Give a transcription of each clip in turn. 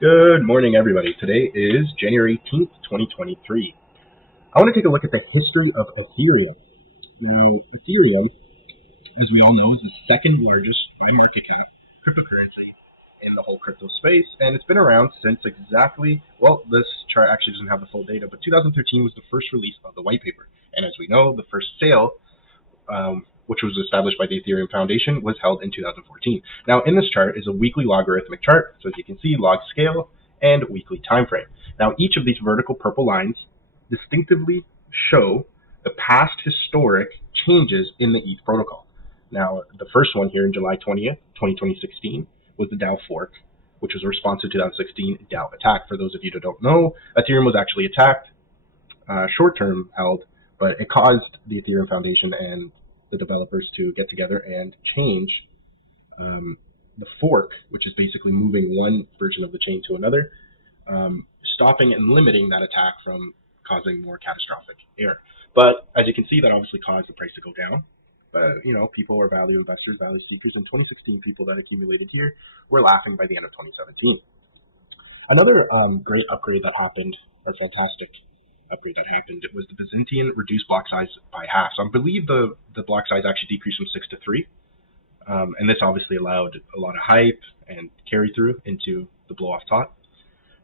Good morning, everybody. Today is January 18th, 2023. I want to take a look at the history of Ethereum. Now, Ethereum, as we all know, is the second largest by market cap cryptocurrency in the whole crypto space, and it's been around since exactly, well, this chart actually doesn't have the full data, but 2013 was the first release of the white paper. And as we know, the first sale which was established by the Ethereum Foundation, was held in 2014. Now, in this chart is a weekly logarithmic chart. So as you can see, log scale and weekly time frame. Now, each of these vertical purple lines distinctively show the past historic changes in the ETH protocol. Now, the first one here in July 20th, 2016, was the DAO fork, which was a response to 2016 DAO attack. For those of you that don't know, Ethereum was actually attacked, short-term held, but it caused the Ethereum Foundation and the developers to get together and change the fork, which is basically moving one version of the chain to another, stopping and limiting that attack from causing more catastrophic error. But as you can see, that obviously caused the price to go down. But people are value investors, value seekers. In 2016, people that accumulated here were laughing by the end of 2017. Another great upgrade that happened, or fantastic upgrade that happened, it was the Byzantine reduced block size by half. So I believe the block size actually decreased from 6 to 3. And this obviously allowed a lot of hype and carry through into the blow off top.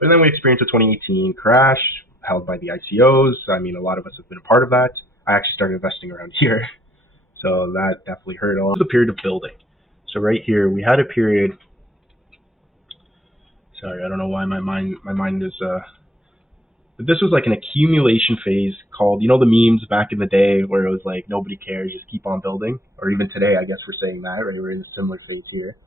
But then we experienced a 2018 crash held by the ICOs. I mean, a lot of us have been a part of that. I actually started investing around here. So that definitely hurt all. The period of building. So right here, we had a period. Sorry, I don't know why my mind is but this was like an accumulation phase called, the memes back in the day where it was like, nobody cares, just keep on building. Or even today, I guess we're saying that, right? We're in a similar phase here.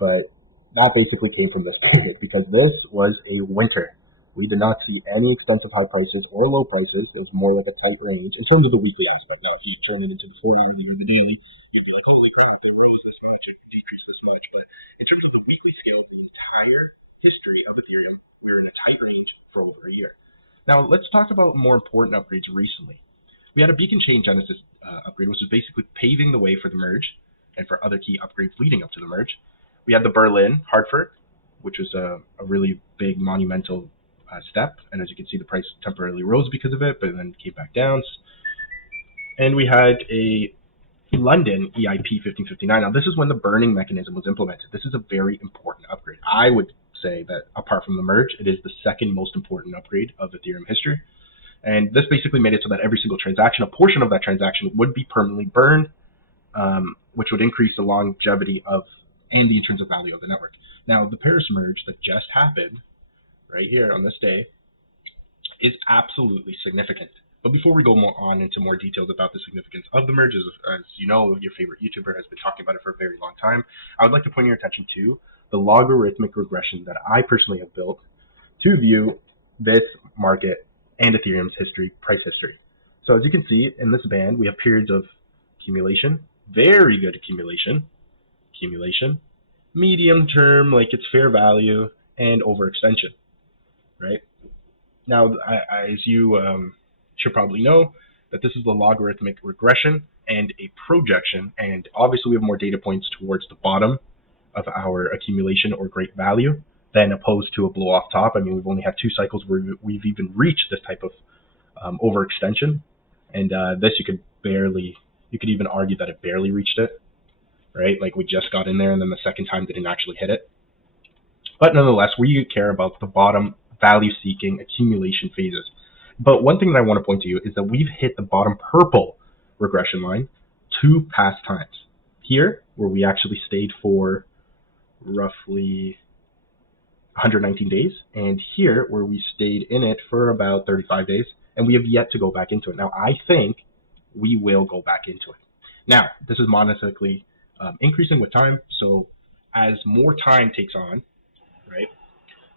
But that basically came from this period because this was a winter. We did not see any extensive high prices or low prices. It was more like a tight range in terms of the weekly aspect. Now, if you turn it into the 4 hourly or the daily, you'd be like, holy crap, it rose this much, it decreased this much. But in terms of the weekly scale, the entire history of Ethereum, we were in a tight range for over a year. Now, let's talk about more important upgrades recently. We had a Beacon Chain Genesis upgrade, which is basically paving the way for the merge and for other key upgrades leading up to the merge. We had the Berlin hard fork, which was a really big monumental step. And as you can see, the price temporarily rose because of it, but then came back down. And we had a London EIP 1559. Now, this is when the burning mechanism was implemented. This is a very important upgrade. I would say that apart from the merge, it is the second most important upgrade of Ethereum history. And this basically made it so that every single transaction, a portion of that transaction, would be permanently burned, which would increase the longevity of and the intrinsic value of the network. Now, the Paris merge that just happened right here on this day is absolutely significant. But before we go on into more details about the significance of the merge, as you know, your favorite YouTuber has been talking about it for a very long time, I would like to point your attention to the logarithmic regression that I personally have built to view this market and Ethereum's history, price history. So as you can see in this band, we have periods of accumulation, very good accumulation, medium term, like it's fair value, and overextension, right? Now, as you should probably know, that this is the logarithmic regression and a projection, and obviously we have more data points towards the bottom of our accumulation or great value than opposed to a blow off top. I mean, we've only had 2 cycles where we've even reached this type of overextension, and this you could even argue that it barely reached it, right? Like we just got in there, and then the second time didn't actually hit it. But nonetheless, we care about the bottom value-seeking accumulation phases. But one thing that I want to point to you is that we've hit the bottom purple regression line 2 past times. Here, where we actually stayed for roughly 119 days, and here, where we stayed in it for about 35 days, and we have yet to go back into it. Now, I think we will go back into it. Now, this is monetarily increasing with time, so as more time takes on, right,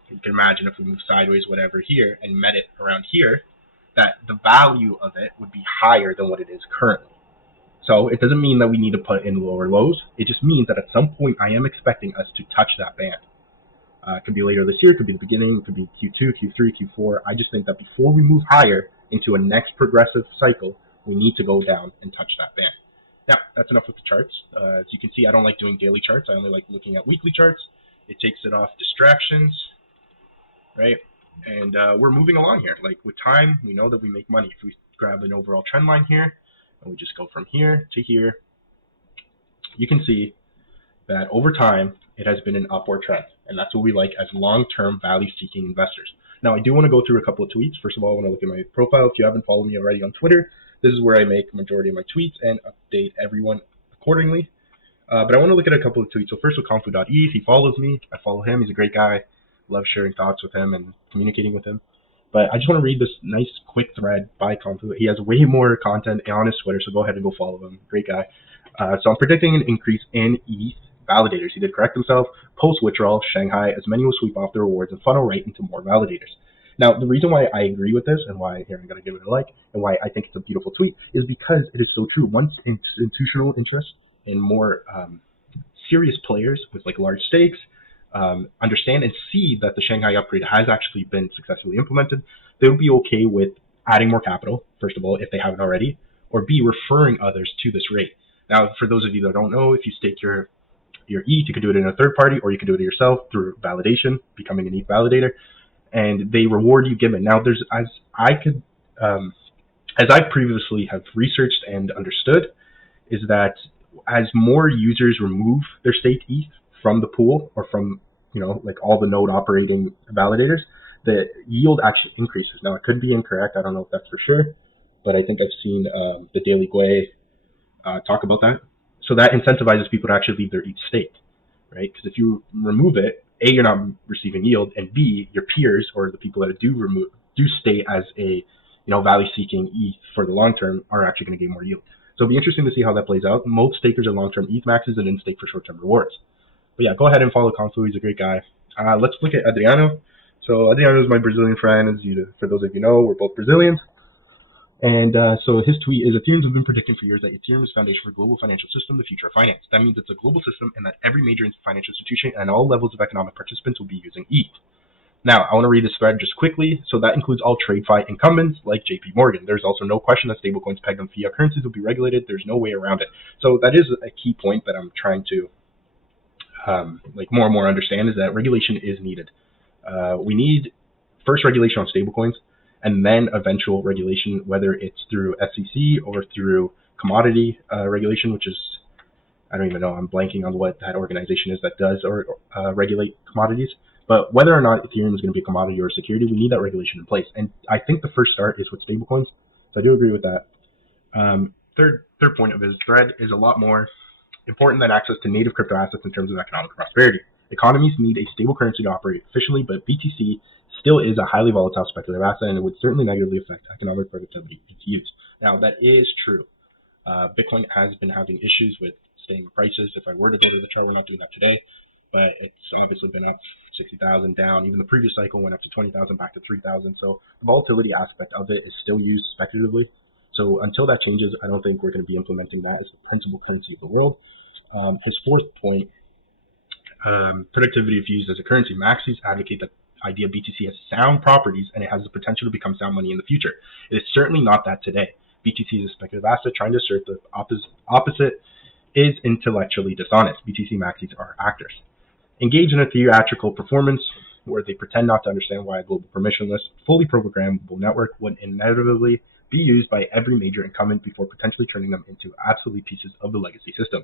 you can imagine if we move sideways, whatever, here, and met it around here, that the value of it would be higher than what it is currently. So it doesn't mean that we need to put in lower lows. It just means that at some point I am expecting us to touch that band. It could be later this year, it could be the beginning, it could be Q2, Q3, Q4. I just think that before we move higher into a next progressive cycle, we need to go down and touch that band. Now, that's enough with the charts. As you can see, I don't like doing daily charts. I only like looking at weekly charts. It takes it off distractions. right? And we're moving along here. Like with time, we know that we make money. If we grab an overall trend line here, and we just go from here to here, you can see that over time, it has been an upward trend. And that's what we like as long-term value-seeking investors. Now, I do want to go through a couple of tweets. First of all, I want to look at my profile. If you haven't followed me already on Twitter, this is where I make the majority of my tweets and update everyone accordingly. But I want to look at a couple of tweets. So first with Confu.eth, he follows me. I follow him. He's a great guy. Love sharing thoughts with him and communicating with him. But I just want to read this nice quick thread by Confu. He has way more content on his Twitter, so go ahead and go follow him. Great guy. So I'm predicting an increase in ETH validators. He did correct himself. Post-withdrawal, Shanghai, as many will sweep off the rewards and funnel right into more validators. Now, the reason why I agree with this and why here I'm going to give it a like and why I think it's a beautiful tweet is because it is so true. Once institutional interest and more serious players with like large stakes understand and see that the Shanghai upgrade has actually been successfully implemented, they would be okay with adding more capital, first of all, if they haven't already, or B, referring others to this rate. Now, for those of you that don't know, if you stake your ETH, you could do it in a third party, or you could do it yourself through validation, becoming an ETH validator, and they reward you given. Now, there's as I previously have researched and understood, is that as more users remove their staked ETH from the pool or from like all the node operating validators, the yield actually increases. Now, it could be incorrect. I don't know if that's for sure, but I think I've seen the Daily Gwei talk about that. So that incentivizes people to actually leave their ETH staked, right? Because if you remove it, A, you're not receiving yield, and B, your peers or the people that do stay as a value-seeking ETH for the long term are actually going to gain more yield. So it'll be interesting to see how that plays out. Most stakers are long-term ETH maxes and in-stake for short-term rewards. But yeah, go ahead and follow Confu. He's a great guy. Let's look at Adriano. So Adriano is my Brazilian friend. For those of you know, we're both Brazilians. And so his tweet is, Ethereums have been predicting for years that Ethereum is foundation for a global financial system, the future of finance. That means it's a global system and that every major financial institution and all levels of economic participants will be using ETH. Now, I want to read this thread just quickly. So that includes all TradeFi incumbents like JP Morgan. There's also no question that stablecoins pegged on fiat currencies will be regulated. There's no way around it. So that is a key point that I'm trying to more and more understand, is that regulation is needed. We need first regulation on stablecoins, and then eventual regulation, whether it's through SEC or through commodity regulation, which is, I don't even know, I'm blanking on what that organization is that does regulate commodities. But whether or not Ethereum is going to be a commodity or a security, we need that regulation in place. And I think the first start is with stablecoins. So I do agree with that. Third point of his thread is a lot more important than access to native crypto assets in terms of economic prosperity. Economies need a stable currency to operate efficiently, but BTC still is a highly volatile speculative asset, and it would certainly negatively affect economic productivity if used. Now, that is true. Bitcoin has been having issues with staying prices. If I were to go to the chart, we're not doing that today, but it's obviously been up 60,000 down. Even the previous cycle went up to 20,000, back to 3,000. So the volatility aspect of it is still used speculatively. So until that changes, I don't think we're going to be implementing that as the principal currency of the world. His fourth point, productivity if used as a currency. Maxis advocate that idea BTC has sound properties and it has the potential to become sound money in the future. It is certainly not that today. BTC is a speculative asset. Trying to assert the opposite is intellectually dishonest. BTC maxis are actors. Engage in a theatrical performance where they pretend not to understand why a global permissionless, fully programmable network would inevitably be used by every major incumbent before potentially turning them into obsolete pieces of the legacy system.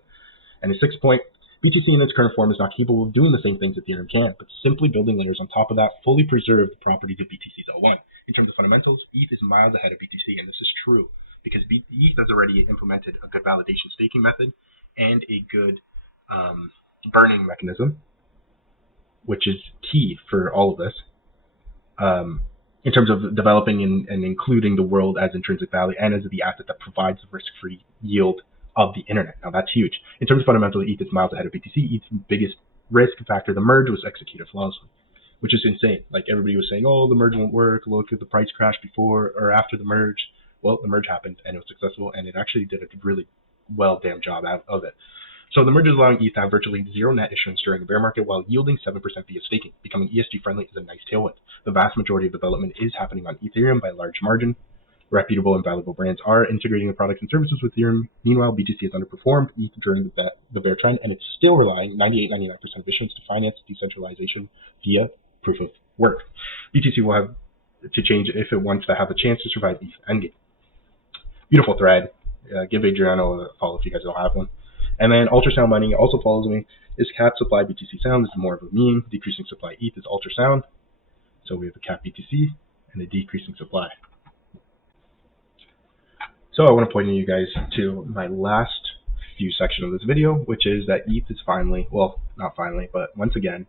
And his sixth point, BTC in its current form is not capable of doing the same things Ethereum can, but simply building layers on top of that fully preserve the properties of BTC's L1. In terms of fundamentals, ETH is miles ahead of BTC, and this is true because ETH has already implemented a good validation staking method and a good burning mechanism, which is key for all of this. In terms of developing and including the world as intrinsic value and as the asset that provides the risk-free yield of the internet. Now that's huge. In terms of fundamentals, ETH is miles ahead of BTC. ETH's biggest risk factor, the merge, was executed flawlessly, which is insane. Like everybody was saying, oh, the merge won't work. Look at the price crash before or after the merge. Well, the merge happened and it was successful, and it actually did a really well damn job out of it. So the merge is allowing ETH to have virtually zero net issuance during a bear market while yielding 7% via staking. Becoming ESG friendly is a nice tailwind. The vast majority of development is happening on Ethereum by a large margin. Reputable and valuable brands are integrating the products and services with Ethereum. Meanwhile, BTC has underperformed ETH during the bear trend, and it's still relying 98-99% of issuance to finance decentralization via proof of work. BTC will have to change if it wants to have a chance to survive ETH endgame. Beautiful thread. Give Adriano a follow if you guys don't have one. And then ultrasound mining also follows me. Is cap supply BTC sound? This is more of a meme. Decreasing supply ETH is ultrasound. So we have a cap BTC and a decreasing supply. So I want to point you guys to my last few section of this video, which is that ETH is finally, well, not finally, but once again,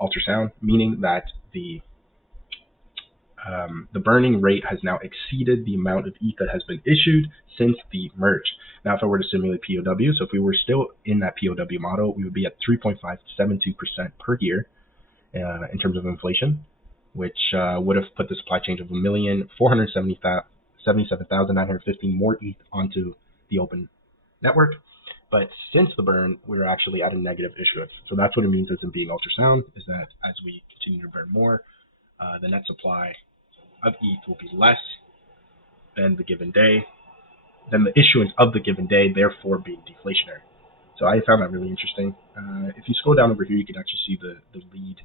ultrasound, meaning that the burning rate has now exceeded the amount of ETH that has been issued since the merge. Now, if I were to simulate POW, so if we were still in that POW model, we would be at 3.572% per year in terms of inflation, which would have put the supply chain of 1,477,915 more ETH onto the open network. But since the burn, we're actually at a negative issuance. So that's what it means as in being ultrasound, is that as we continue to burn more, the net supply of ETH will be less than the given day, than the issuance of the given day, therefore being deflationary. So I found that really interesting. If you scroll down over here, you can actually see the lead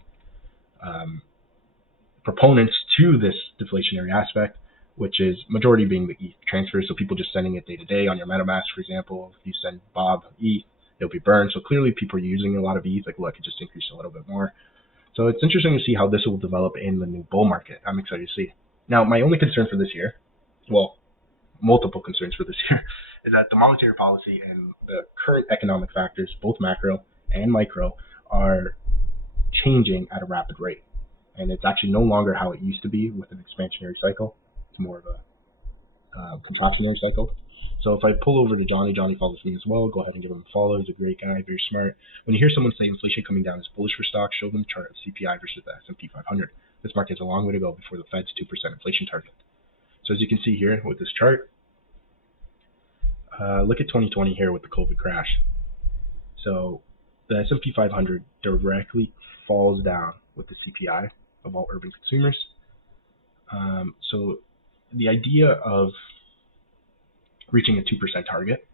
proponents to this deflationary aspect, which is majority being the ETH transfer. So people just sending it day to day on your MetaMask, for example. If you send Bob ETH, it'll be burned. So clearly people are using a lot of ETH. Like, look, it just increased a little bit more. So it's interesting to see how this will develop in the new bull market. I'm excited to see. Now, my only concern for this year, well, multiple concerns for this year, is that the monetary policy and the current economic factors, both macro and micro, are changing at a rapid rate. And it's actually no longer how it used to be with an expansionary cycle. It's more of a contractionary cycle. So if I pull over to Johnny follows me as well. Go ahead and give him a follow. He's a great guy, very smart. When you hear someone say inflation coming down is bullish for stocks, show them the chart of CPI versus the S&P 500. This market has a long way to go before the Fed's 2% inflation target. So as you can see here with this chart, look at 2020 here with the COVID crash. So the S&P 500 directly falls down with the CPI of all urban consumers. So the idea of reaching a 2% target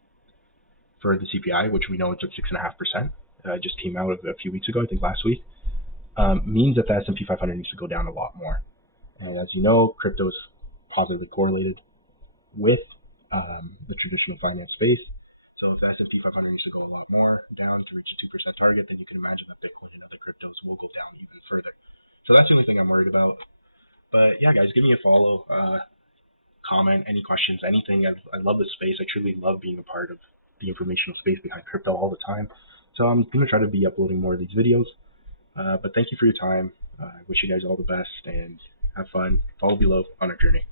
for the CPI, which we know it's at 6.5%, just came out a few weeks ago, I think last week, means that the S&P 500 needs to go down a lot more. And as you know, crypto is positively correlated with the traditional finance space. So if the S&P 500 needs to go a lot more down to reach a 2% target, then you can imagine that Bitcoin and other cryptos will go down even further. So that's the only thing I'm worried about. But yeah, guys, give me a follow, comment, any questions, anything. I love this space. I truly love being a part of the informational space behind crypto all the time. So I'm going to try to be uploading more of these videos. But thank you for your time. I wish you guys all the best and have fun. Follow below on our journey.